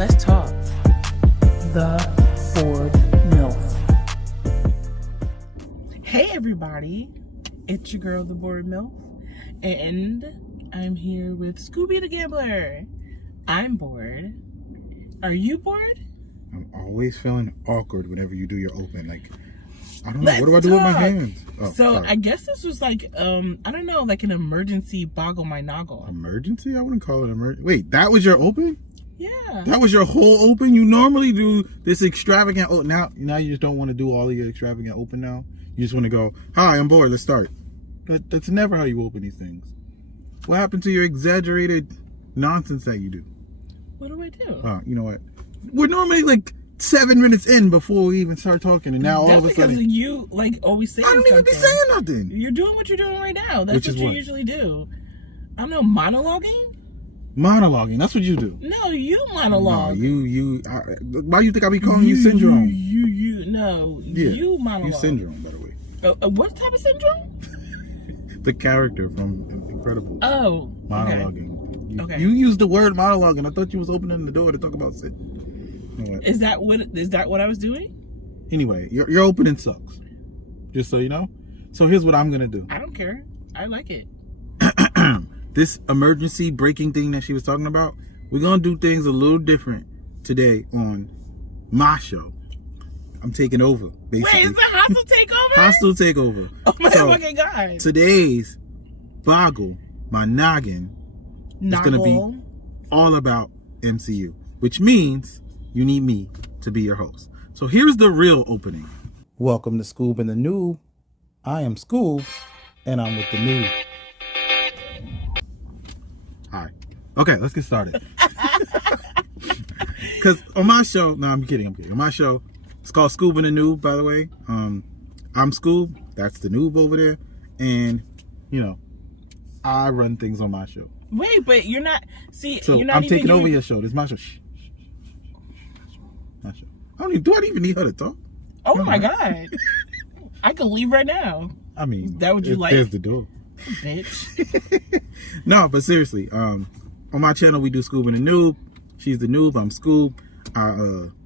Let's talk. The Bored Milf. Hey everybody, it's your girl, the Bored Milf, and I'm here with Scooby the Gambler. I'm bored. Are you bored? I'm always feeling awkward whenever you do your open. Like, I don't know. What do I do with my hands? Oh, so sorry. I guess this was like, I don't know, like an emergency Boggle my Noggle. Emergency? I wouldn't call it emergency. Wait, that was your open? Yeah. That was your whole open? You normally do this extravagant. Oh, now you just don't want to do all of your extravagant open now. You just want to go, hi, I'm bored. Let's start. That's never how you open these things. What happened to your exaggerated nonsense that you do? What do I do? You know what? We're normally like 7 minutes in before we even start talking, and now all of a sudden because you like always say. I don't even be saying nothing. You're doing what you're doing right now. That's what you usually do. I don't know, monologuing. Monologuing. That's what you do. No, you monologue. No, you. Why do you think I be calling you syndrome? You monologue. You syndrome, by the way. What type of syndrome? The character from Incredibles. Oh, monologuing. Okay. You used the word monologuing. I thought you was opening the door to talk about it. Is that what I was doing? Anyway, your opening sucks. Just so you know. So here's what I'm gonna do. I don't care. I like it. This emergency breaking thing that she was talking about, we're gonna do things a little different today on my show. I'm taking over, basically. Wait, is it hostile takeover? Hostile takeover. Oh my fucking god. Today's Boggle, my noggin, is gonna be all about MCU, which means you need me to be your host. So here's the real opening. Welcome to Scoob and the Noob. I am Scoob, and I'm with the Noob. Hi. Okay, let's get started. Because on my show, no, I'm kidding. On my show, it's called Scoob and the Noob, by the way. I'm Scoob. That's the noob over there. And, you know, I run things on my show. Wait, but you're not... See, so you're not I'm taking over your show. This is my show. Shh. My show. Do I even need her to talk? Oh, my God. I could leave right now. I mean... That would you like? There's the door. Bitch. No, but seriously, on my channel we do Scoob and the Noob. She's the noob, I'm Scoob.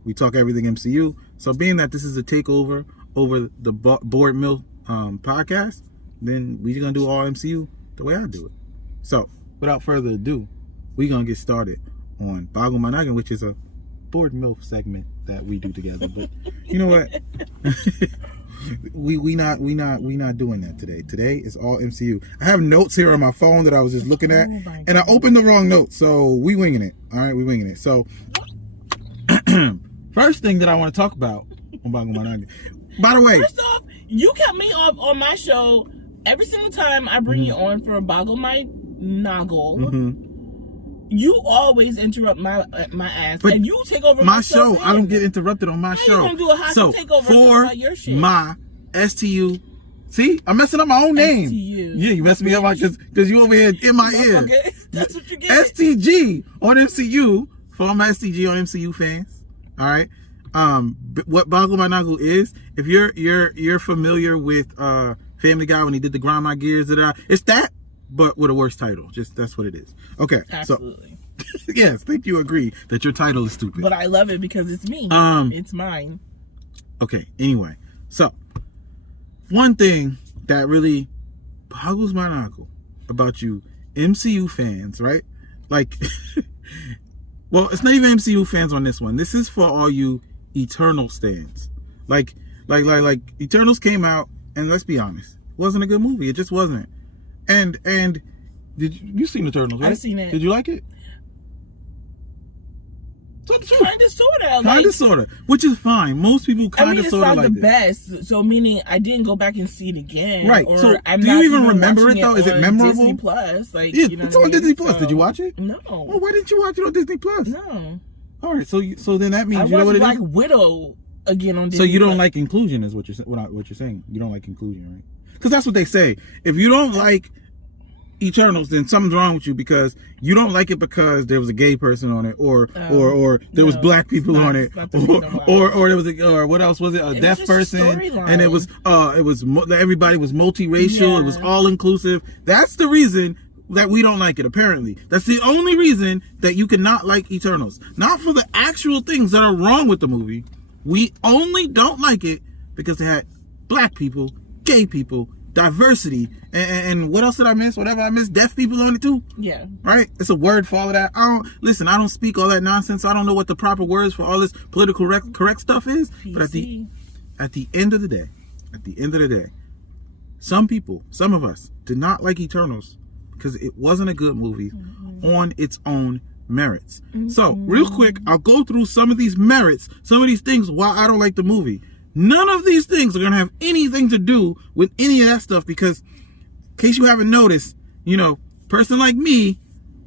We talk everything MCU. So being that this is a takeover over the Bored Milf podcast, then we're gonna do all MCU the way I do it. So without further ado, we're gonna get started on Boggle My Noggin, which is a Bored Milf segment that we do together. But you know what? we not doing that today. Today is all MCU. I have notes here on my phone that I was just looking at, and I opened the wrong notes, so we winging it. All right, we winging it. So first thing that I want to talk about on Boggle My Noggin. By the way, first off, you kept me on my show every single time I bring you on for a Boggle My Noggle. Mm-hmm. You always interrupt my ass, but and you take over my show. I don't get interrupted on my show. You gonna do a hostile takeover for your shit? My STU. See, I'm messing up my own name. STU. Yeah, you messing me up because you over here in my ear. Okay. That's what you get. STG on MCU for all my STG on MCU fans. All right. What Boggle My Noggle is, if you're familiar with Family Guy when he did the Grind My Gears, it's that, but with a worse title. Just that's what it is. Okay. Absolutely. So, yes, I think you agree that your title is stupid. But I love it because it's me. It's mine. Okay. Anyway, so one thing that really boggles my noggin about you MCU fans, right? Like, well, it's not even MCU fans on this one. This is for all you Eternal stands. Like Eternals came out, and let's be honest, it wasn't a good movie. It just wasn't. And did you seen Eternals? Right? I've seen it. Did you like it? Kind of, sort of. Kind of, sort of. Which is fine. Most people kind of, sort of like it. It's not the best. So, meaning I didn't go back and see it again. Right. Or so, I'm do you even remember it, though? Is it memorable? Disney Plus. Like, yeah, you know it's on Disney Plus. Did you watch it? No. Well, why didn't you watch it on Disney Plus? No. All right. So then that means, you know what it is? Black Widow again on Disney So, you don't Plus. like inclusion, is what you're saying. You don't like inclusion, right? Because that's what they say. If you don't like Eternals, then something's wrong with you because you don't like it because there was a gay person on it, or there was black people on it, or there was or what else was it? A deaf person, and it was everybody was multiracial. Yeah. It was all inclusive. That's the reason that we don't like it, apparently. That's the only reason that you cannot like Eternals. Not for the actual things that are wrong with the movie. We only don't like it because it had black people, gay people, diversity, and what else did I miss? Whatever I missed, deaf people on it too. Yeah. Right? It's a word for all of that. I don't speak all that nonsense. I don't know what the proper words for all this political correct stuff is. PC. But at the end of the day, some of us did not like Eternals because it wasn't a good movie on its own merits. So, real quick, I'll go through some of these merits, some of these things why I don't like the movie. None of these things are going to have anything to do with any of that stuff because, in case you haven't noticed, person like me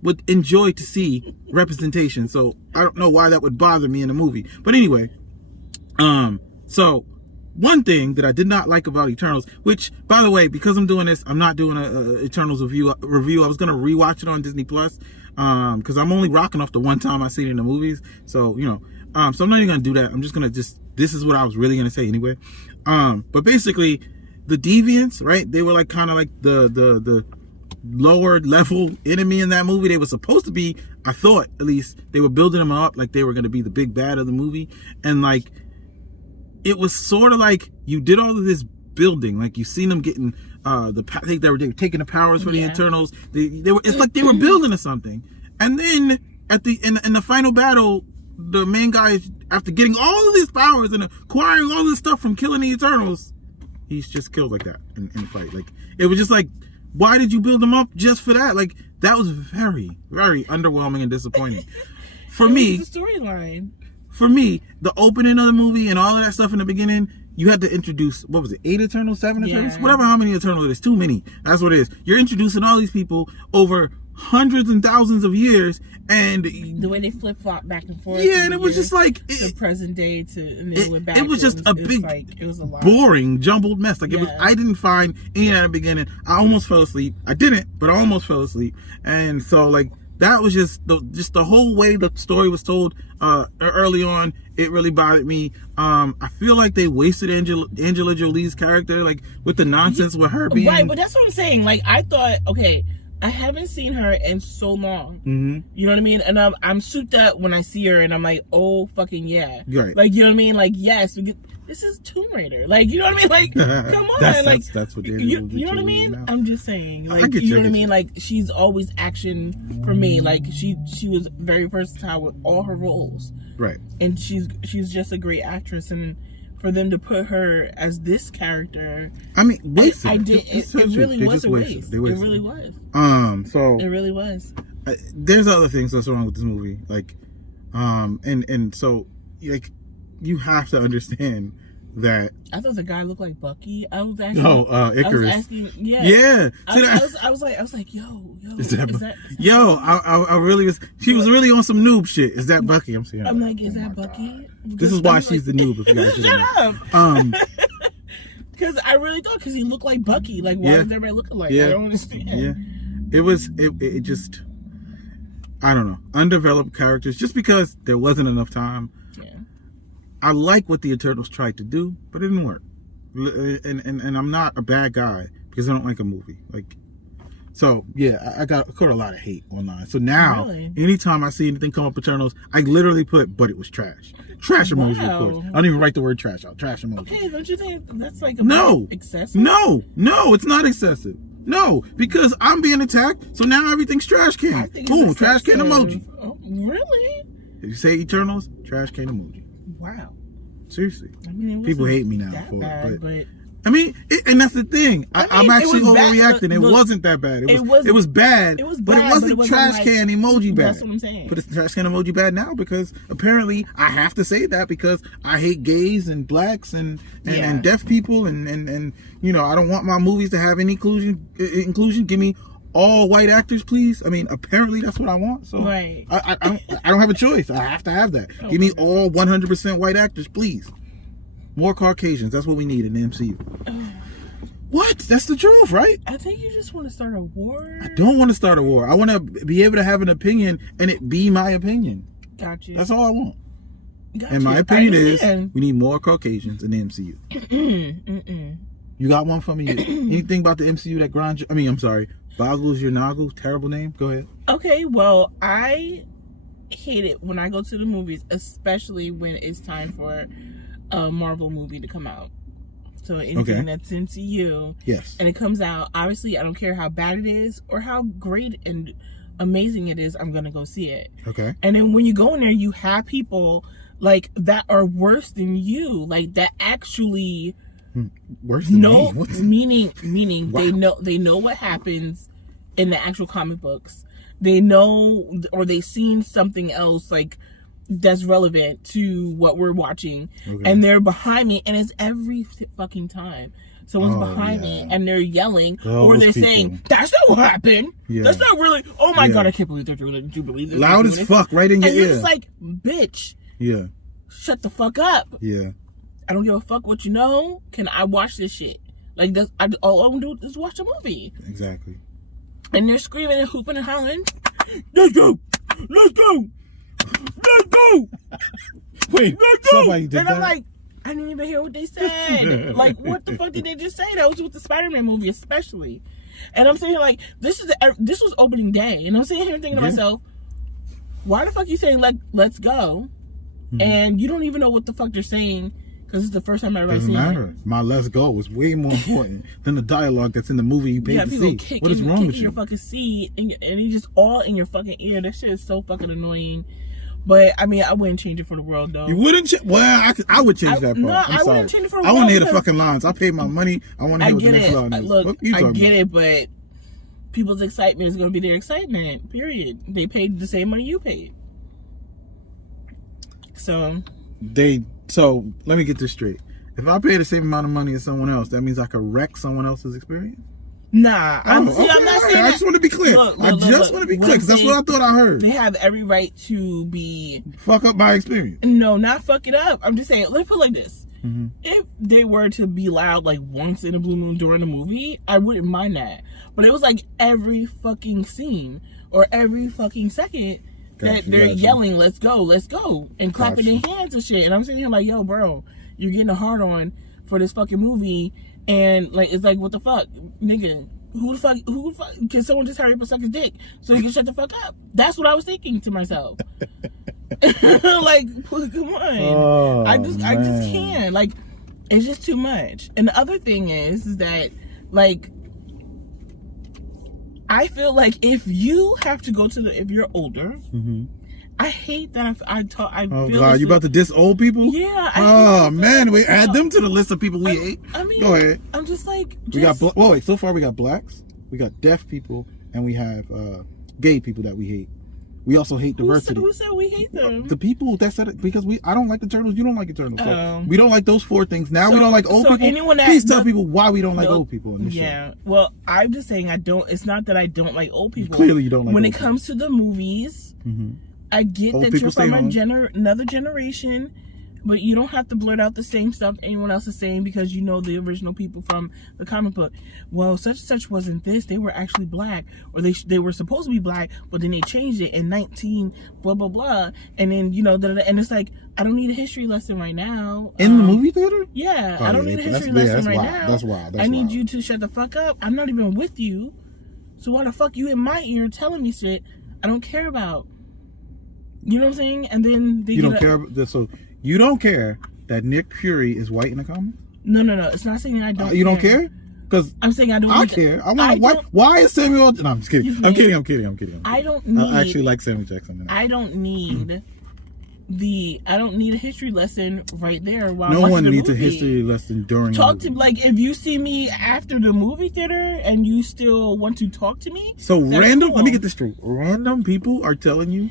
would enjoy to see representation. So, I don't know why that would bother me in a movie. But anyway, so one thing that I did not like about Eternals, which, by the way, because I'm doing this, I'm not doing a Eternals review. I was going to rewatch it on Disney Plus because I'm only rocking off the one time I see it in the movies. So, so I'm not even going to do that. I'm just going to this is what I was really going to say anyway. But basically, the Deviants, right? They were like kind of like the lower level enemy in that movie. They were supposed to be, I thought, at least, they were building them up like they were going to be the big bad of the movie. And like, it was sort of like you did all of this building, like you seen them getting they were taking the powers for the Eternals. It's like they were building to something, and then in the final battle, the main guy, after getting all of these powers and acquiring all this stuff from killing the Eternals, he's just killed like that in the fight. Like, it was just like, why did you build them up just for that? Like, that was very, very underwhelming and disappointing for me. The storyline. For me, the opening of the movie and all of that stuff in the beginning, you had to introduce, what was it, 8 Eternals, 7 Eternals? Whatever, how many Eternals it is, too many. That's what it is. You're introducing all these people over hundreds and thousands of years, and the way they flip-flop back and forth. Yeah, and it was just like the present day and then went back. It was just a big, it was a lot. Boring, jumbled mess. Like, it was. I didn't find any at the beginning. I almost fell asleep. I didn't, but I almost fell asleep. And so, like, that was just the whole way the story was told early on. It really bothered me. I feel like they wasted Angela Jolie's character, like, with the nonsense with her being right. But that's what I'm saying. Like, I thought, okay, I haven't seen her in so long. Mm-hmm. You know what I mean? And I'm souped up when I see her, and I'm like, oh fucking yeah. Right. Like, you know what I mean? Like, yes, this is Tomb Raider. Like, you know what I mean? Like, come on. That's what you know what I mean? Now. I'm just saying. Like, I get you know what I mean? Like, she's always action for me. Like, she was very versatile with all her roles. Right. And she's just a great actress, and for them to put her as this character, I mean, wasted. It really was a waste. It really was. So it really was. There's other things that's wrong with this movie, like, and so, like, you have to understand that. I thought the guy looked like Bucky. I was asking. Icarus. I was asking, yeah. Yeah. I was like, yo. Is that yo, I really was. She was really on some noob shit. Is that Bucky? I'm saying. I'm like, is that Bucky? This is why she's the noob. If you guys shut up. Because I really thought, because he looked like Bucky. Like, why is everybody looking like? I don't understand. Yeah. It just, I don't know, undeveloped characters. Just because there wasn't enough time. I like what the Eternals tried to do, but it didn't work. And I'm not a bad guy because I don't like a movie. Like, so yeah, I caught a lot of hate online. So now, anytime I see anything come up Eternals, I literally put, but it was trash. Trash emoji, of course. I don't even write the word trash out. Trash emoji. Okay, don't you think that's like excessive? No, it's not excessive. No, because I'm being attacked, so now everything's trash can. Boom, trash can emoji. Oh, really? If you say Eternals, trash can emoji. Wow. Seriously. I mean, people hate me now for bad, it, but I mean, and that's the thing. I'm actually overreacting. It wasn't that bad. It was bad. But it wasn't trash can emoji bad. That's what I'm saying. But it's trash can emoji bad now because apparently I have to say that because I hate gays and blacks and deaf people and you know, I don't want my movies to have any inclusion. Give me all white actors, please. I mean, apparently that's what I want. So right. I don't have a choice. I have to have that. Give me all 100% white actors, please. More Caucasians. That's what we need in the MCU. What? That's the truth, right? I think you just want to start a war. I don't want to start a war. I want to be able to have an opinion and it be my opinion. Got you. That's all I want. Got and you. my opinion is we need more Caucasians in the MCU. You got one for me? Anything about the MCU that grinds you? I mean, I'm sorry. Boggles your noggin. Terrible name. Go ahead. Okay, well, I hate it when I go to the movies, especially when it's time for a Marvel movie to come out. So anything that's MCU, yes, and it comes out, obviously I don't care how bad it is or how great and amazing it is, I'm gonna go see it. Okay. And then when you go in there, you have people like that are worse than you, like that actually worse than me? Meaning Wow. they know what happens in the actual comic books. They know, or they've seen something else like that's relevant to what we're watching, and they're behind me, and it's every fucking time someone's behind me and they're yelling or they're saying, "That's not what happened. That's not really. Oh my god, I can't believe they're doing it. Do you believe it? Loud as fuck, right in your ear." And you're just like, "Bitch, shut the fuck up. I don't give a fuck what you know. Can I watch this shit? Like, all I want to do is watch a movie." Exactly. And they're screaming and hooping and hollering. Let's go! Let's go! Let's go! Wait, let's go! Somebody did and that? I'm like, I didn't even hear what they said. Like, what the fuck did they just say? That was with the Spider-Man movie, especially. And I'm sitting here like, this was opening day, and I'm sitting here thinking to myself, why the fuck you saying like, let's go, and you don't even know what the fuck they're saying because it's the first time everybody's seen it. Doesn't matter. My let's go was way more important than the dialogue that's in the movie you paid to see. What is wrong with you? Your fucking seat and it's just all in your fucking ear. That shit is so fucking annoying. But I mean, I wouldn't change it for the world, though. You wouldn't? Well, I would change that part. No, I'm sorry. Wouldn't change it for the world. I want to hear the fucking lines. I paid my money. I want to hear what the next line is. Look, I get it, but people's excitement is going to be their excitement. Period. They paid the same money you paid. So let me get this straight. If I pay the same amount of money as someone else, that means I could wreck someone else's experience? Nah, I'm not saying that. I just want to be clear. I just want to be clear because that's what I thought I heard. They have every right to be fuck up my experience. No, not fuck it up. I'm just saying. Let's put it like this: if they were to be loud like once in a blue moon during a movie, I wouldn't mind that. But it was like every fucking scene or every fucking second that they're yelling, "Let's go," and clapping their hands and shit. And I'm sitting here like, "Yo, bro, you're getting a hard on for this fucking movie." And like, it's like, what the fuck, nigga? Who the fuck? Can someone just hurry up and suck his dick so you can shut the fuck up? That's what I was thinking to myself. Like, come on. I just can't. Like, it's just too much. And the other thing is that, like, I feel like if you have to go to if you're older, I hate that I oh God, you about to diss old people? Yeah. Oh man, we add them to the list of people we hate. I mean, go ahead. I'm just like, we got. Wait, so far we got blacks, we got deaf people, and we have gay people that we hate. We also hate diversity. Who said we hate them? The people that said it, because I don't like the turtles. You don't like the turtles. So we don't like those four things. Now we don't like old people. Please tell people why we don't like old people in this show. Well, I'm just saying I don't. It's not that I don't like old people. Clearly, you don't like. When it comes to the movies, I get that you're from another generation, but you don't have to blurt out the same stuff anyone else is saying because you know the original people from the comic book. Well, such and such wasn't this. They were actually black, or they were supposed to be black, but then they changed it in 19 blah blah blah, and then and it's like, I don't need a history lesson right now. In the movie theater? Yeah, I don't need a history lesson right now. That's wild. I need you to shut the fuck up. I'm not even with you, so why the fuck you in my ear telling me shit I don't care about? You know what I'm saying? And then you don't care. So you don't care that Nick Fury is white in the comics? No. It's not saying I don't. You don't care? Because I'm saying I don't. I care. I want. Why is Samuel? No, I'm just kidding. I'm kidding. I don't need. I actually like Samuel Jackson. I don't need I don't need a history lesson right there while no watching one the needs movie. a history lesson during talk to like if you see me after the movie theater and you still want to talk to me, so random cool. Let me get this straight. Random people are telling you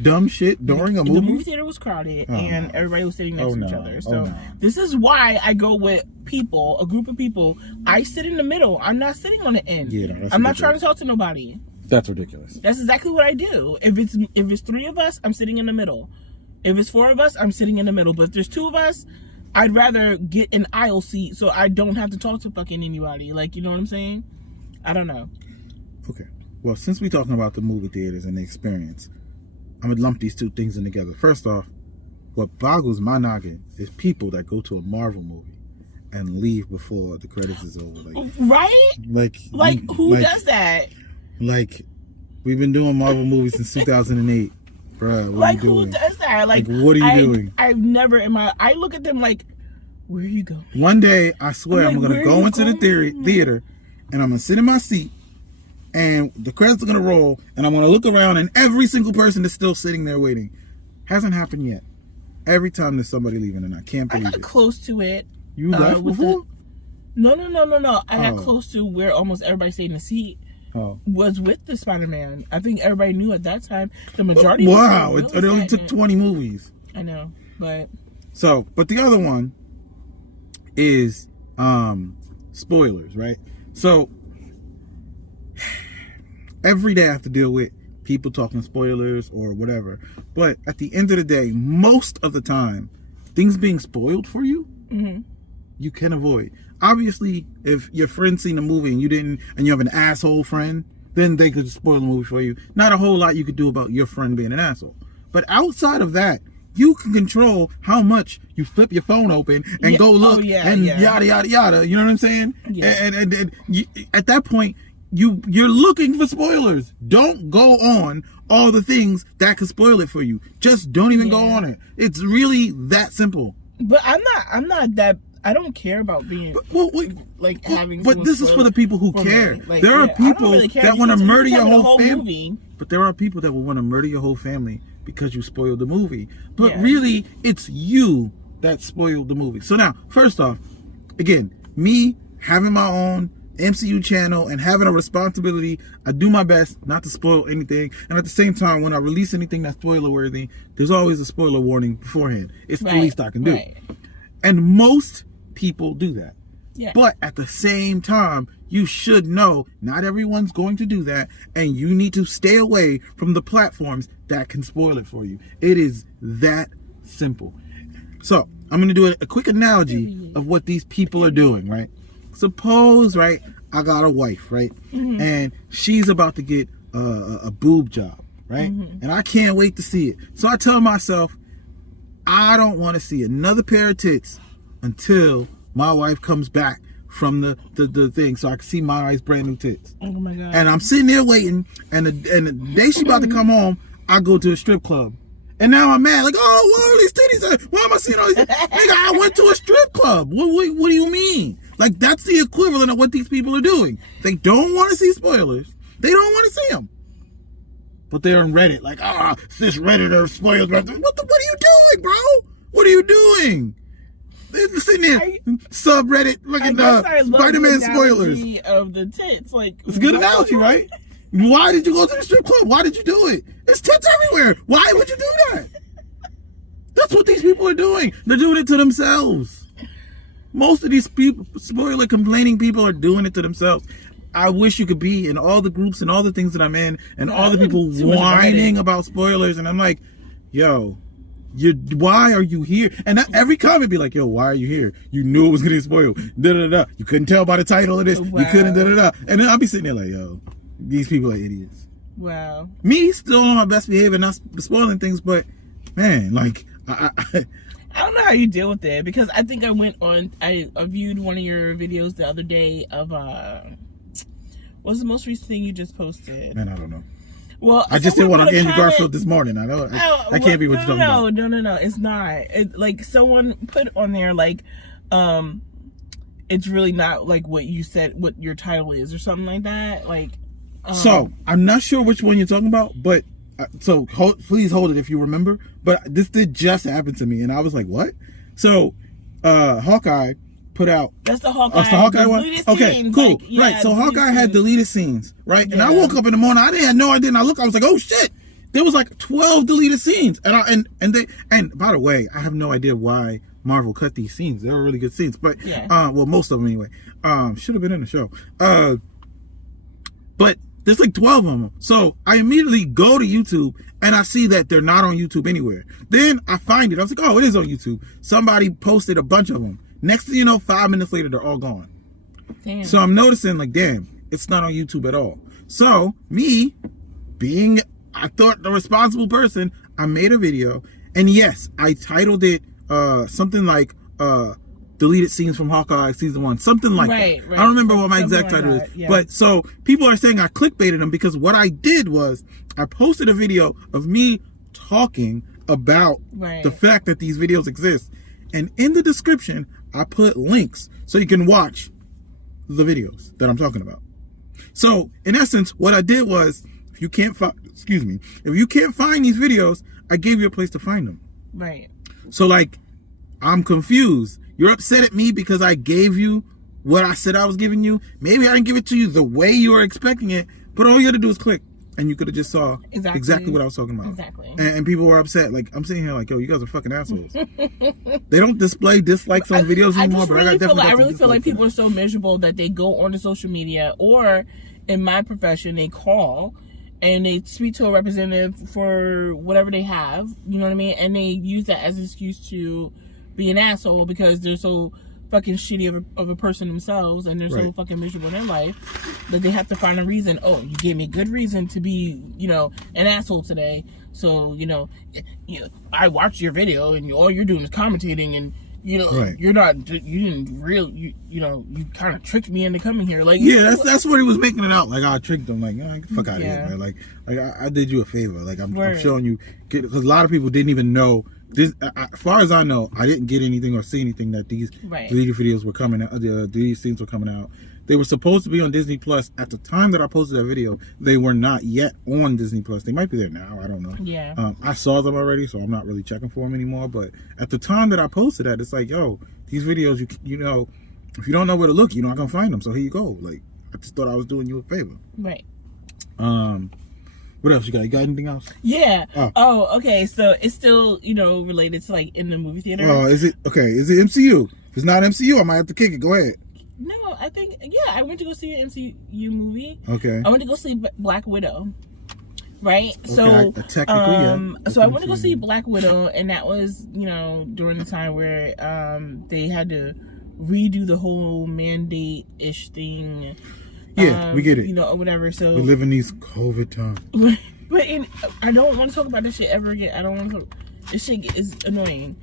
dumb shit during a movie. The movie theater was crowded and everybody was sitting next to each other, so this is why I go with people, a group of people. I sit in the middle. I'm not sitting on the end. I'm not trying to talk to nobody. That's ridiculous. That's exactly what I do. If it's three of us, I'm sitting in the middle. If it's four of us, I'm sitting in the middle. But if there's two of us, I'd rather get an aisle seat so I don't have to talk to fucking anybody. Like, you know what I'm saying? I don't know. Okay. Well, since we're talking about the movie theaters and the experience, I'm going to lump these two things in together. First off, what boggles my noggin is people that go to a Marvel movie and leave before the credits is over. Right? Like who does that? Like, we've been doing Marvel movies since 2008. Bruh, what like, are you doing? who does that? Like, what are you doing? I've never I look at them like, where are you going? One day, I swear, I'm like, going to go into the theater, and I'm going to sit in my seat, and the credits are going to roll, and I'm going to look around, and every single person is still sitting there waiting. Hasn't happened yet. Every time there's somebody leaving, and I can't believe it. I got close to it. You left before? No. I got close to where almost everybody stayed in the seat. Was with the Spider-Man. I think everybody knew at that time. The majority. Wow, it only took 20 movies. I know, but the other one is spoilers, right? So every day I have to deal with people talking spoilers or whatever. But at the end of the day, most of the time, things being spoiled for you, you can avoid. Obviously, if your friend seen the movie and you didn't, and you have an asshole friend, then they could spoil the movie for you. Not a whole lot you could do about your friend being an asshole. But outside of that, you can control how much you flip your phone open and go look yada yada yada. You know what I'm saying? Yeah. And you, at that point, you're looking for spoilers. Don't go on all the things that could spoil it for you. Just don't even go on it. It's really that simple. But I'm not that. I don't care about being having. But this is for the people who care. Like, there are people that want to murder your whole family. But there are people that will want to murder your whole family because you spoiled the movie. But really, it's you that spoiled the movie. So now, first off, again, me having my own MCU channel and having a responsibility, I do my best not to spoil anything. And at the same time, when I release anything that's spoiler worthy, there's always a spoiler warning beforehand. It's the least I can do. And most people do that. But at the same time, you should know not everyone's going to do that, and you need to stay away from the platforms that can spoil it for you. It is that simple. So I'm going to do a quick analogy of what these people are doing, right? Suppose, right, I got a wife, right? And she's about to get a boob job, right? And I can't wait to see it. So I tell myself, I don't want to see another pair of tits until my wife comes back from the thing, so I can see my wife's brand new tits. Oh my God. And I'm sitting there waiting, and the day she about to come home, I go to a strip club. And now I'm mad, like, oh, what are these titties? Why am I seeing all these? Nigga, I went to a strip club. What do you mean? Like, that's the equivalent of what these people are doing. They don't want to see spoilers. They don't want to see them. But they're on Reddit, like, this Redditor spoils. What are you doing, bro? What are you doing? They're sitting there, subreddit, looking at Spider-Man spoilers. Of the tits, like, it's a good analogy, right? Why did you go to the strip club? Why did you do it? There's tits everywhere. Why would you do that? That's what these people are doing. They're doing it to themselves. Most of these people, spoiler complaining people, are doing it to themselves. I wish you could be in all the groups and all the things that I'm in, and all the people whining about spoilers, and I'm like, yo, why are you here? And every comment be like, yo, why are you here? You knew it was getting spoiled. Da-da-da. You couldn't tell by the title of this. Wow. You couldn't, da-da-da. And then I'll be sitting there like, yo, these people are idiots. Wow. Me still on my best behavior, not spoiling things, but man, like, I don't know how you deal with it, because I think I viewed one of your videos the other day of, what's the most recent thing you just posted? Man, I don't know. Well, I just did one on Andrew Garfield this morning. I know that can't be what you're talking about. No, it's not. Like, someone put on there, like, it's really not like what you said, what your title is, or something like that. Like, so I'm not sure which one you're talking about, but please hold it if you remember. But this did just happen to me, and I was like, what? So, Hawkeye put out. That's the Hawkeye. That's the Hawkeye one. Okay, scenes. cool. Like, right. So Hawkeye had deleted scenes, right? Yeah. And I woke up in the morning. I didn't know. I didn't. I looked. I was like, oh shit. There was like 12 deleted scenes, and by the way, I have no idea why Marvel cut these scenes. They were really good scenes, but well, most of them anyway. Should have been in the show. But there's like 12 of them. So I immediately go to YouTube and I see that they're not on YouTube anywhere. Then I find it. I was like, oh, it is on YouTube. Somebody posted a bunch of them. Next thing you know, 5 minutes later, they're all gone. Damn. So I'm noticing, like, damn, it's not on YouTube at all. So me, being, I thought, the responsible person, I made a video. And yes, I titled it something like deleted scenes from Hawkeye season 1, something like that. Right. I don't remember what my exact title is. Yeah. But so people are saying I clickbaited them because what I did was I posted a video of me talking about the fact that these videos exist. And in the description, I put links so you can watch the videos that I'm talking about. So in essence, what I did was, if you can't find these videos, I gave you a place to find them. Right. So like, I'm confused. You're upset at me because I gave you what I said I was giving you. Maybe I didn't give it to you the way you were expecting it, but all you had to do is click, and you could have just saw exactly what I was talking about. Exactly. And people were upset. Like, I'm sitting here like, yo, you guys are fucking assholes. They don't display dislikes on videos anymore, but I really feel like people are so miserable that they go onto social media, or in my profession, they call and they speak to a representative for whatever they have, you know what I mean? And they use that as an excuse to be an asshole because they're so fucking shitty of a person themselves, and they're so fucking miserable in their life that they have to find a reason. Oh, you gave me a good reason to be, an asshole today. So, I watched your video and all you're doing is commentating, and you're not, you kind of tricked me into coming here. Like, that's what he was making it out. Like, I tricked him. Like, get the fuck out of here, man. Like I did you a favor. Like, I'm showing you, because a lot of people didn't even know. This, as far as I know, I didn't get anything or see anything that these deleted videos were coming out. These scenes were coming out. They were supposed to be on Disney Plus at the time that I posted that video. They were not yet on Disney Plus. They might be there now. I don't know. Yeah. I saw them already, so I'm not really checking for them anymore. But at the time that I posted that, it's like, yo, these videos, if you don't know where to look, you're not gonna find them. So here you go. Like, I just thought I was doing you a favor. Right. What else you got? You got anything else? Yeah. Oh, okay. So it's still, related to like in the movie theater. Oh, is it? Okay. Is it MCU? If it's not MCU, I might have to kick it. Go ahead. No, I think, I went to go see an MCU movie. Okay. I went to go see Black Widow. Right? Okay, so, technically, so I went to go see Black Widow, and that was, during the time where they had to redo the whole mandate-ish thing. Yeah, we get it. Or whatever. So we live in these COVID times. But I don't want to talk about this shit ever again. I don't want to. This shit is annoying.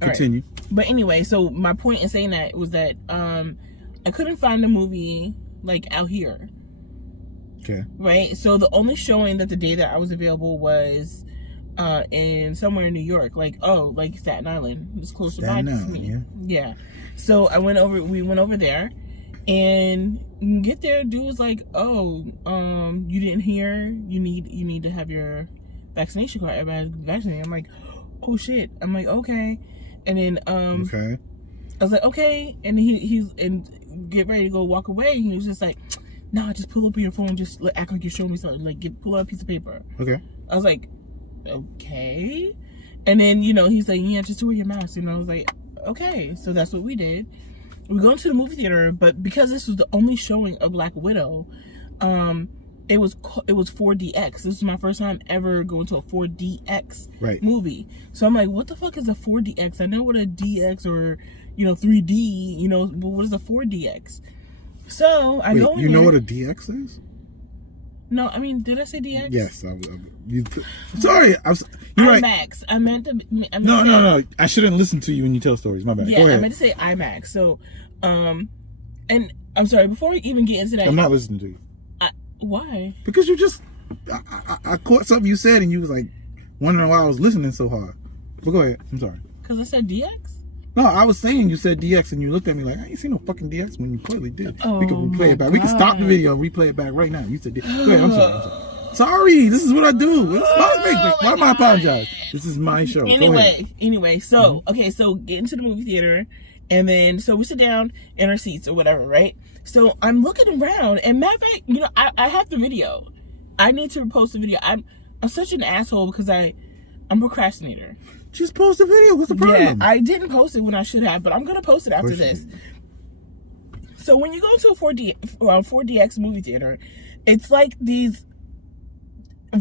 Continue. Right. But anyway, so my point in saying that was that I couldn't find the movie like out here. Okay. Right. So the only showing that the day that I was available was in somewhere in New York, like Staten Island. It was close by to me. Yeah. So we went over there. And get there, dude was like, "Oh, you didn't hear? You need to have your vaccination card. Everybody's vaccinated." I'm like, "Oh shit!" I'm like, "Okay," and then okay. I was like, "Okay," and he's get ready to go walk away. And he was just like, "Nah, just pull up your phone. Just act like you're showing me something. Like, pull out a piece of paper." Okay. I was like, "Okay," and then he's like, "Yeah, just wear your mask." And I was like, "Okay," so that's what we did. We go into the movie theater, but because this was the only showing of Black Widow, it was 4DX. This is my first time ever going to a 4DX movie. So I'm like, what the fuck is a 4DX? I know what a DX or 3D, but what is a 4DX? So I go in. You know what a DX is? No, I mean, did I say DX? Yes. Sorry, you're right. IMAX. I meant to. No. I shouldn't listen to you when you tell stories. My bad. Yeah, Go ahead. I meant to say IMAX. So, and I'm sorry. Before we even get into that, I'm not listening to you. Why? Because you just, I caught something you said and you was like wondering why I was listening so hard. But go ahead. I'm sorry. Because I said DX? No, I was saying you said DX and you looked at me like, I ain't seen no fucking DX when you clearly did. Oh, we can replay it back. We can stop the video and replay it back right now. You said DX. Go ahead. I'm sorry. Sorry, this is what I do. Why am I apologize? This is my show. Anyway, so okay, so get into the movie theater, and then so we sit down in our seats or whatever, right? So I'm looking around, and matter of fact, I have the video. I need to post the video. I'm such an asshole because I'm a procrastinator. Just post the video. What's the problem? Yeah, I didn't post it when I should have, but I'm gonna post it after this. So when you go to a 4DX movie theater, it's like these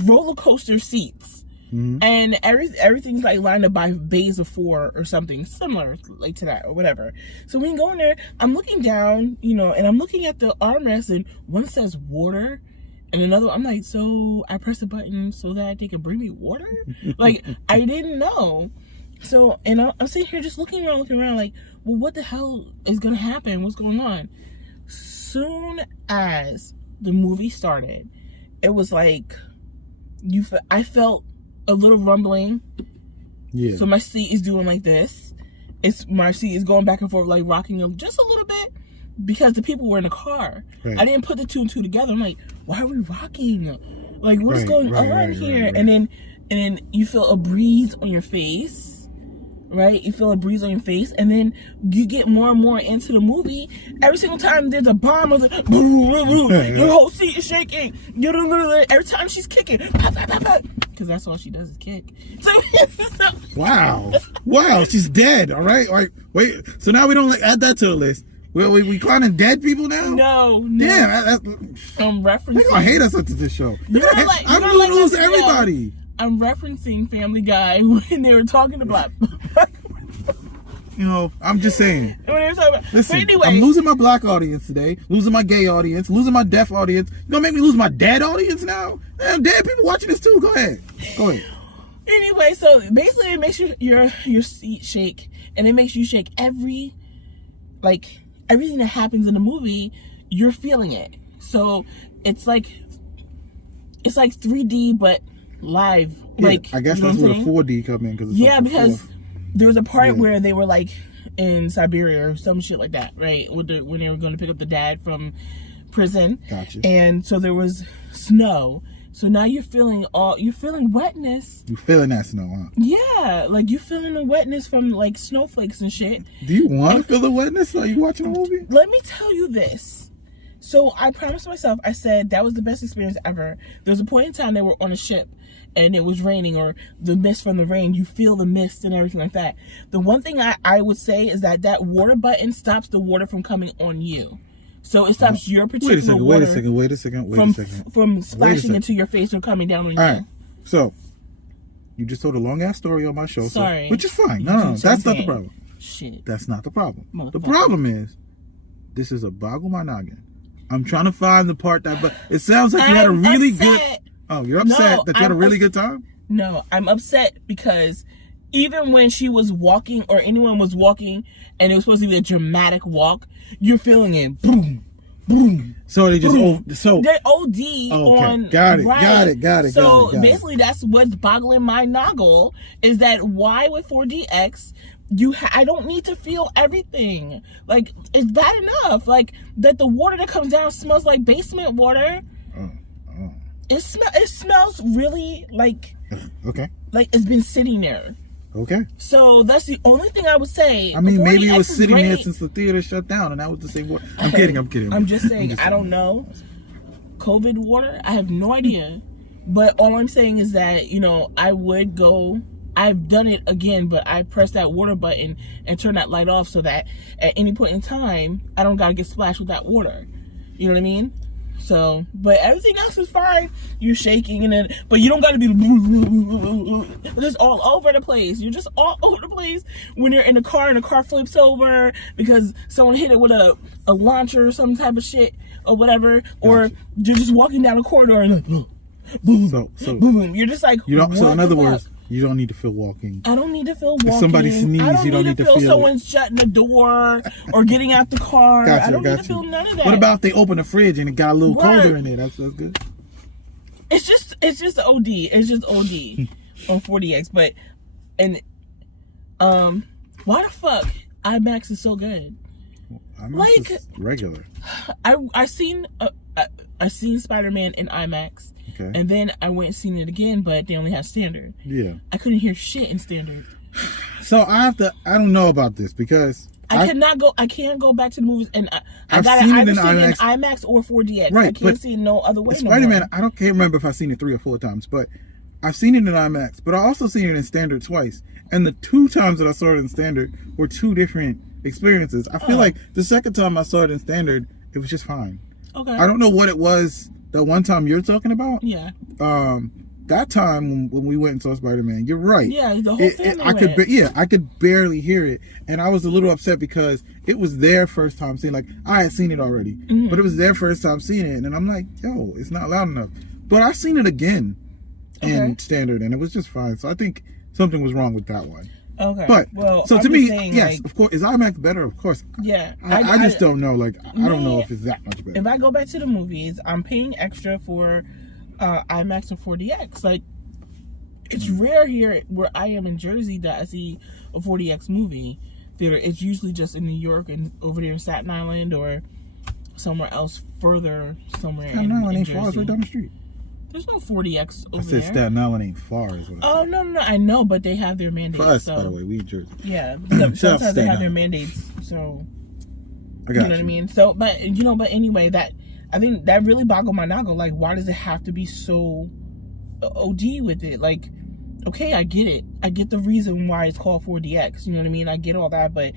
roller coaster seats, and everything's like lined up by bays of 4 or something similar like to that or whatever. So when you go in there, I'm looking down, and I'm looking at the armrest, and one says water, and another, I'm like, so I press a button so that they can bring me water? Like, I didn't know. So, and I'm sitting here just looking around like, well, what the hell is going to happen? What's going on? Soon as the movie started, it was like, I felt a little rumbling. Yeah. So my seat is doing like this. My seat is going back and forth, like rocking them just a little bit, because the people were in the car. Right. I didn't put the two and two together. I'm like, why are we rocking? Like, what is going on here? Right. And then you feel a breeze on your face. Right? You feel a breeze on your face, and then you get more and more into the movie. Every single time there's a bomb, your whole seat is shaking. Every time she's kicking, because that's all she does is kick. So, wow, she's dead. All right, wait. So now we don't add that to the list. We clowning dead people now? No. Yeah, I'm referencing. They're gonna hate us after this show. I'm gonna lose everybody. I'm referencing Family Guy when they were talking about. I'm just saying. Listen, anyway, I'm losing my black audience today, losing my gay audience, losing my deaf audience. You gonna make me lose my dead audience now? Damn, dead people watching this too. Go ahead. Anyway, so basically it makes your seat shake, and it makes you shake everything that happens in the movie, you're feeling it. So it's like 3D, but live. Yeah, I guess that's where the 4D come in. Because there was a part where they were like in Siberia or some shit like that, right? When they were going to pick up the dad from prison. Gotcha. And so there was snow. So now you're feeling wetness. You feeling that snow, huh? Yeah, like you feeling the wetness from like snowflakes and shit. Do you want to feel the wetness while you watching a movie? Let me tell you this. So I promised myself, I said that was the best experience ever. There was a point in time they were on a ship and it was raining, or the mist from the rain, you feel the mist and everything like that. The one thing I would say is that water button stops the water from coming on you. So it stops your particular water. Wait a second. From splashing into your face or coming down on you. All right. So you just told a long ass story on my show. Sorry. Which is fine. No, that's not the problem. Shit. That's not the problem. The problem is, this is a Boggle my noggin. I'm trying to find the part but it sounds like you had a really good. Oh, you're upset that you had a really good time? No, I'm upset because even when she was walking or anyone was walking and it was supposed to be a dramatic walk, you're feeling it. Boom, boom. So they just they OD on. Got it. So basically, that's what's boggling my noggle, is that why with 4DX I don't need to feel everything. Like, it's bad enough like that the water that comes down smells like basement water. It smells really like like it's been sitting there. Okay. So that's the only thing I would say. I mean, maybe it was sitting there since the theater shut down, and that was the same water. I'm kidding. I'm just saying. I don't know. COVID water. I have no idea. But all I'm saying is that I would go. I've done it again, but I press that water button and turn that light off so that at any point in time I don't gotta get splashed with that water. You know what I mean? So, but everything else is fine. You're shaking but you don't gotta be just all over the place. You're just all over the place when you're in the car and the car flips over because someone hit it with a launcher or some type of shit or whatever. Gotcha. Or you're just walking down a corridor and boom, boom. You're just like, so in other words, you don't need to feel walking. I don't need to feel walking. If somebody sneezes, you don't need to feel someone shutting the door or getting out the car. I don't need to feel none of that. What about if they open the fridge and it got a little colder in there? That's good. It's just OD. It's just OD on 4DX. But why the fuck IMAX is so good? IMAX is regular. I seen Spider-Man in IMAX. Okay. And then I went and seen it again, but they only have standard. Yeah. I couldn't hear shit in standard. So I don't know about this because I can't go back to the movies, and I gotta either see it in IMAX or 4DX. Right, I can't see it no other way. Spider-Man, I can't remember if I've seen it 3 or 4 times, but I've seen it in IMAX, but I also seen it in standard twice. And the 2 times that I saw it in standard were 2 different experiences. I feel like the second time I saw it in standard, it was just fine. Okay. I don't know what it was the one time you're talking about. Yeah. That time when we went and saw Spider-Man, you're right. Yeah, the whole family I could barely hear it, and I was a little upset because it was their first time seeing. Like, I had seen it already, but it was their first time seeing it, and I'm like, yo, it's not loud enough. But I've seen it again in standard, and it was just fine. So I think something was wrong with that one. Okay. But so I'm to me, saying, yes, of course, is IMAX better? Of course. Yeah. I just don't know. Like, I don't know if it's that much better. If I go back to the movies, I'm paying extra for IMAX and 4DX. Like, it's rare here where I am in Jersey that I see a 4DX movie theater. It's usually just in New York and over there in Staten Island or somewhere else further somewhere in ain't Jersey. far. It's right down the street. There's no 4DX over I said there. Staten Island ain't far. Is what I said. No, I know, but they have their mandates. For us, so, by the way, we in Jersey. Yeah, sometimes they have their mandates. So I got you know what I mean. So, but anyway, that I think that really boggled my noggin. Like, why does it have to be so OD with it? Like, okay, I get it. I get the reason why it's called 4DX. You know what I mean? I get all that, but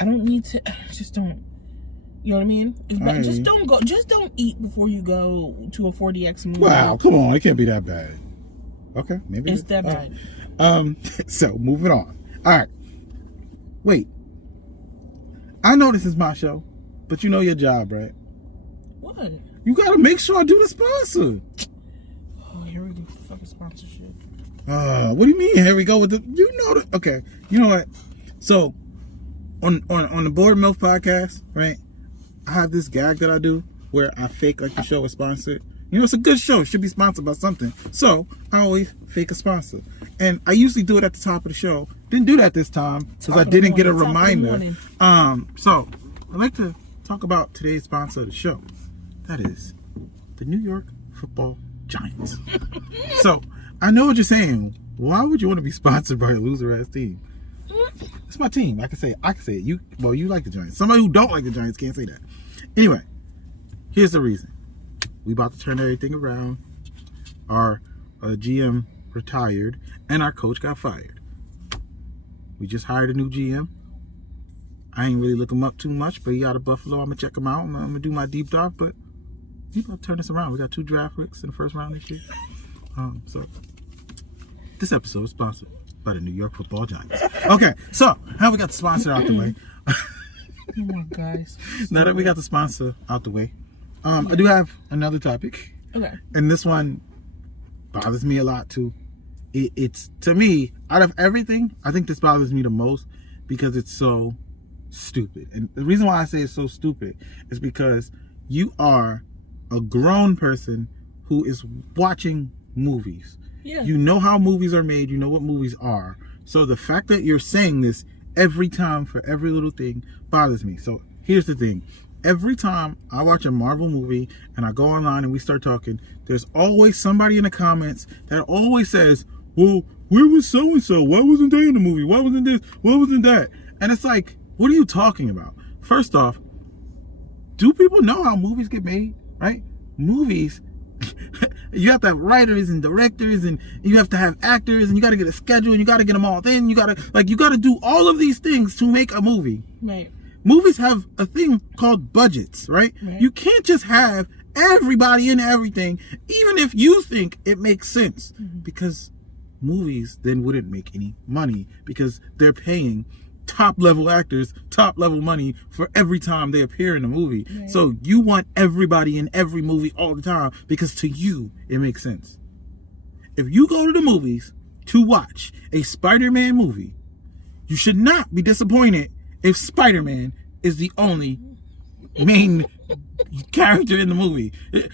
I don't need to. Just don't. You know what I mean? Just don't go. Just don't eat before you go to a 4DX movie. Wow, come on, it can't be that bad. Okay, maybe it's that bad. So moving on. All right. Wait. I know this is my show, but you know your job, right? What? You gotta make sure I do the sponsor. Oh, here we go. Fucking sponsorship. What do you mean? Here we go with the. You know the. Okay. You know what? So, on the Bored Milf Podcast, right? I have this gag that I do where I fake like the show is sponsored. You know, it's a good show. It should be sponsored by something. So I always fake a sponsor. And I usually do it at the top of the show. Didn't do that this time because I didn't get a reminder. So I'd like to talk about today's sponsor of the show. That is the New York Football Giants. So I know what you're saying. Why would you want to be sponsored by a loser ass team? It's my team. I can say it. You like the Giants. Somebody who don't like the Giants can't say that. Anyway, here's the reason. We about to turn everything around. Our GM retired and our coach got fired. We just hired a new GM. I ain't really look him up too much, but he out of Buffalo. I'm gonna check him out. I'm gonna do my deep dive, but we about to turn this around. We got 2 draft picks in the first round this year. So this episode is sponsored by the New York Football Giants. Okay, so now we got the sponsor out the way. Come on, guys. Now that we got the sponsor out the way, I do have another topic. Okay. And this one bothers me a lot too. It's to me, out of everything, I think this bothers me the most because it's so stupid. And the reason why I say it's so stupid is because you are a grown person who is watching movies. Yeah. You know how movies are made. You know what movies are. So the fact that you're saying this every time for every little thing bothers me. So here's the thing. Every time I watch a Marvel movie and I go online and we start talking, there's always somebody in the comments that always says, well, where was so-and-so? Why wasn't they in the movie? Why wasn't this? Why wasn't that? And it's like, what are you talking about? First off, do people know how movies get made? Right? Movies, you have to have writers and directors and you have to have actors and you got to get a schedule and you got to get them all in. You got to do all of these things to make a movie. Right. Movies have a thing called budgets, right? You can't just have everybody in everything, even if you think it makes sense, because movies then wouldn't make any money because they're paying top level actors top level money for every time they appear in a movie. So you want everybody in every movie all the time because to you it makes sense. If you go to the movies to watch a Spider-Man movie, you should not be disappointed if Spider-Man is the only main character in the movie.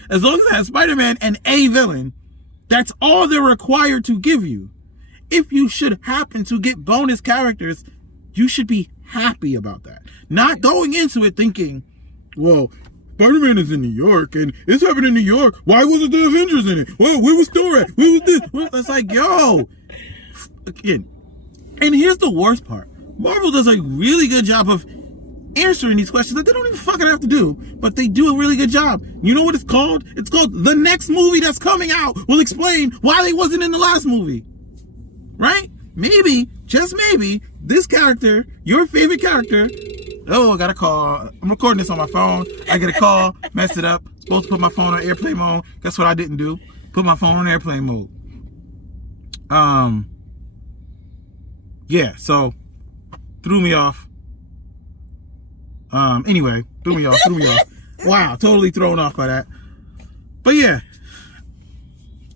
As long as it has Spider-Man and a villain, that's all they're required to give you. If you should happen to get bonus characters, you should be happy about that. Not going into it thinking, well, Spider-Man is in New York and it's happening in New York. Why wasn't the Avengers in it? Well, where was Thor at? Where was this? It's like, yo. Again. And here's the worst part. Marvel does a really good job of answering these questions that they don't even fucking have to do, but they do a really good job. You know what it's called? It's called the next movie that's coming out will explain why they wasn't in the last movie. Right? Maybe, just maybe, this character, your favorite character, oh, I got a call. I'm recording this on my phone. I get a call, mess it up. Supposed to put my phone on airplane mode. Guess what I didn't do? Put my phone on airplane mode. Yeah, so threw me off. Anyway, threw me off. Wow, totally thrown off by that. But yeah,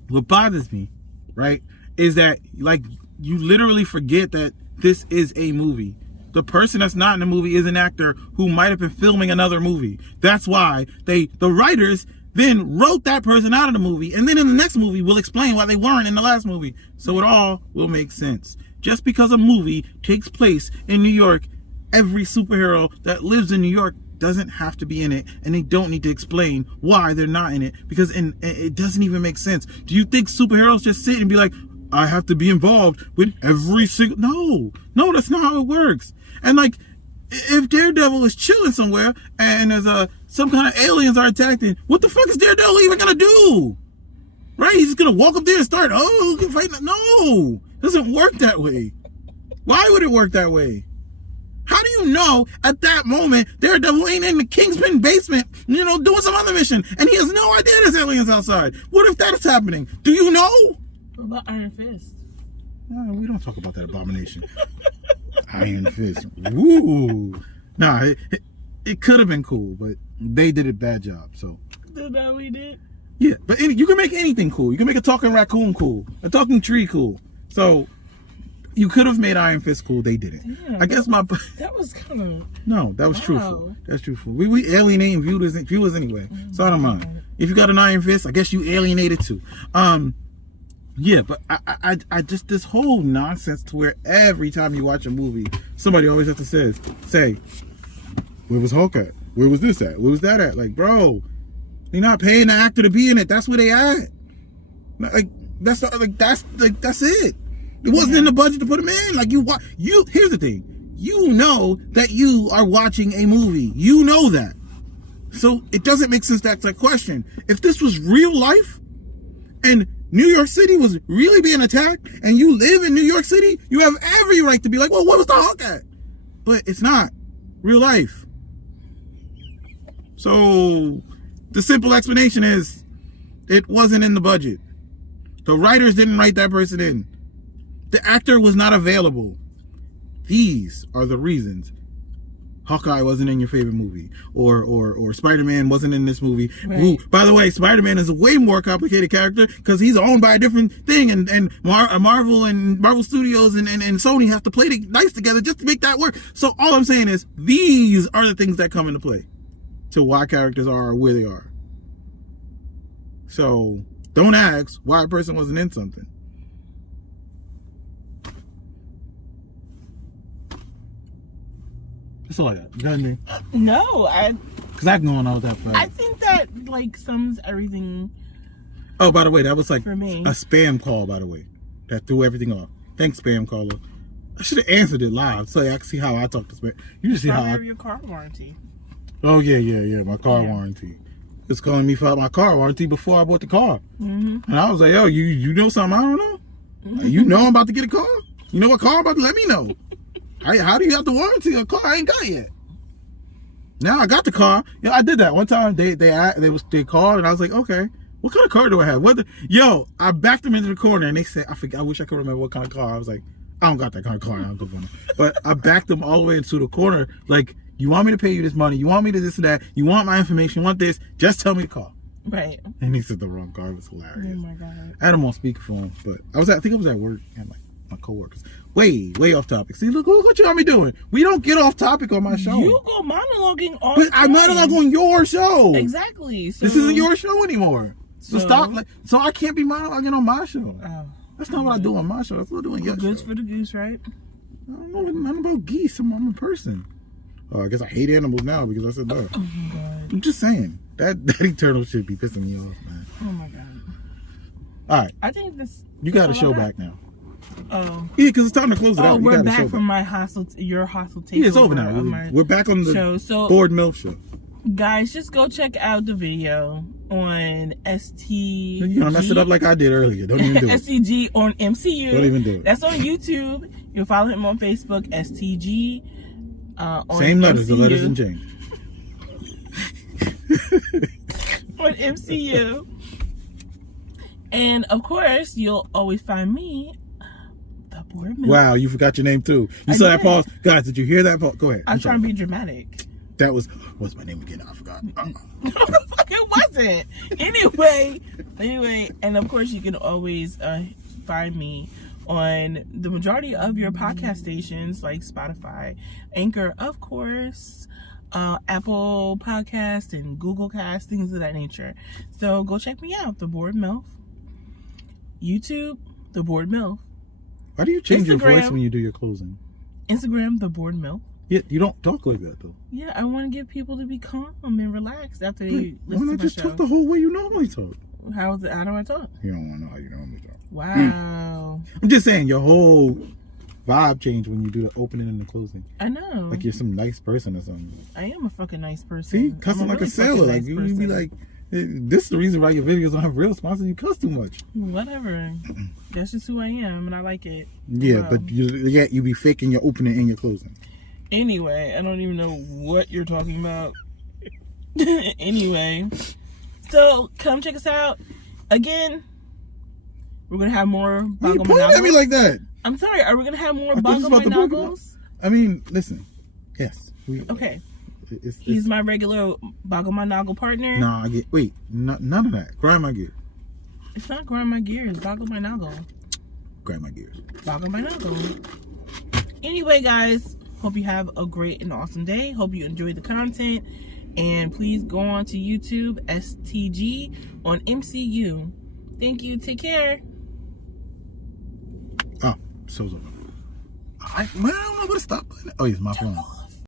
what bothers me, right, is that like you literally forget that this is a movie. The person that's not in the movie is an actor who might have been filming another movie. That's why the writers then wrote that person out of the movie, and then in the next movie we'll explain why they weren't in the last movie. So it all will make sense. Just because a movie takes place in New York, every superhero that lives in New York doesn't have to be in it, and they don't need to explain why they're not in it, because it doesn't even make sense. Do you think superheroes just sit and be like, I have to be involved with every single... No, that's not how it works. And like, if Daredevil is chilling somewhere and there's some kind of aliens are attacking, what the fuck is Daredevil even gonna do? Right? He's just gonna walk up there and start, fighting? No, it doesn't work that way. Why would it work that way? How do you know at that moment Daredevil ain't in the Kingpin basement, doing some other mission, and he has no idea there's aliens outside? What if that is happening? Do you know? What about Iron Fist? No, we don't talk about that abomination. Iron Fist. Woo. Nah, it could have been cool, but they did a bad job, so. No, we did. Yeah, but you can make anything cool. You can make a talking raccoon cool, a talking tree cool. So, you could have made Iron Fist cool. They didn't. Yeah, I guess that was kind of... No, that was truthful. That's truthful. We alienating viewers anyway, so I don't mind. If you got an Iron Fist, I guess you alienated too. Yeah, but I just, this whole nonsense to where every time you watch a movie, somebody always has to say, where was Hulk at? Where was this at? Where was that at? Like, bro, they're not paying the actor to be in it. That's where they at. That's it. It wasn't in the budget to put him in. Like, here's the thing. You know that you are watching a movie. You know that. So it doesn't make sense to ask that question. If this was real life and New York City was really being attacked and you live in New York City, you have every right to be like, well, what was the Hulk at? But it's not real life. So the simple explanation is it wasn't in the budget. The writers didn't write that person in. The actor was not available. These are the reasons Hawkeye wasn't in your favorite movie, or Spider-Man wasn't in this movie. Right. Ooh, by the way, Spider-Man is a way more complicated character because he's owned by a different thing, and Marvel Studios and Sony have to play nice together just to make that work. So all I'm saying is these are the things that come into play to why characters are where they are. So don't ask why a person wasn't in something. That's all I got. You got anything? No, because I can go on with that forever. I think that sums everything. Oh, by the way, that was for me. A spam call. By the way, that threw everything off. Thanks, spam caller. I should have answered it live so I can see how I talk to spam. You just see how your car warranty. Oh yeah. My car warranty. It's calling me for my car warranty before I bought the car, and I was like, "Yo, you know something I don't know? You know I'm about to get a car. You know what car I'm about to let me know." How do you have the warranty on a car I ain't got yet? Now I got the car. Yeah, I did that one time. They called and I was like, okay, what kind of car do I have? I backed them into the corner and they said, I wish I could remember what kind of car. I was like, I don't got that kind of car. I don't go for it. But I backed them all the way into the corner. Like, you want me to pay you this money? You want me to this and that? You want my information? You want this? Just tell me the car. Right. And he said the wrong car. It was hilarious. Oh my God. I had him on speakerphone, but I think I was at work and like my coworkers. Way off topic. See, look what you got me doing. We don't get off topic on my show. You go monologuing all the time. But I monologue on your show. Exactly. So, this isn't your show anymore. So stop. So I can't be monologuing on my show. That's not what I do on my show. That's what I do on your show. Goods for the goose, right? I don't know nothing about geese. I'm a person. I guess I hate animals now because I said that. Oh my God. I'm just saying. That eternal shit be pissing me off, man. Oh my God. All right. I think this. You got a show back now. Oh. Yeah, because it's time to close it out. We're back from your hostile takeover. Yeah, it's over now. We're back on the show. So, Bored Milf show. Guys, just go check out the video on STG. You're gonna mess it up like I did earlier. Don't even do it. STG on MCU. Don't even do it. That's on YouTube. You'll follow him on Facebook, STG. Same letters, the letters and change. On MCU. And of course, you'll always find me, the Bored Milf. Wow, you forgot your name too. You saw that pause. Guys, did you hear that pause? Go ahead. I'm trying to be dramatic. That was, what's my name again? I forgot. No, the fuck it wasn't. Anyway, and of course you can always find me on the majority of your podcast stations like Spotify, Anchor, of course, Apple Podcast and Google Cast, things of that nature. So go check me out, The Bored Milf. YouTube, The Bored Milf. Why do you change your voice when you do your closing? Instagram, The Bored Milf. Yeah, you don't talk like that though. Yeah, I want to get people to be calm and relaxed after they listen to my show. Why not just talk the whole way you normally talk? How do I talk? You don't want to know how you normally talk. Wow. I'm just saying, your whole vibe changed when you do the opening and the closing. I know. Like you're some nice person or something. I am a fucking nice person. See, cussing like a sailor. Like you be like, this is the reason why your videos don't have real sponsors. You cuss too much. Whatever. That's just who I am, and I like it. Yeah, but you be faking your opening and your closing. Anyway, I don't even know what you're talking about. Anyway, so come check us out. Again, we're going to have more Boggle. Why you pointing at me like that? I'm sorry, are we going to have more Boggle My Noggles? I mean, listen. Yes. Okay. He's my regular Boggle My Noggle partner. Nah, none of that. Grind my gears. It's not grind my gears, Boggle My Noggle. Grind my gears. Boggle My Noggle. Anyway, guys, hope you have a great and awesome day. Hope you enjoyed the content. And please go on to YouTube, STG on MCU. Thank you. Take care. Oh, so's over. I don't know where to stop. Oh, it's my phone.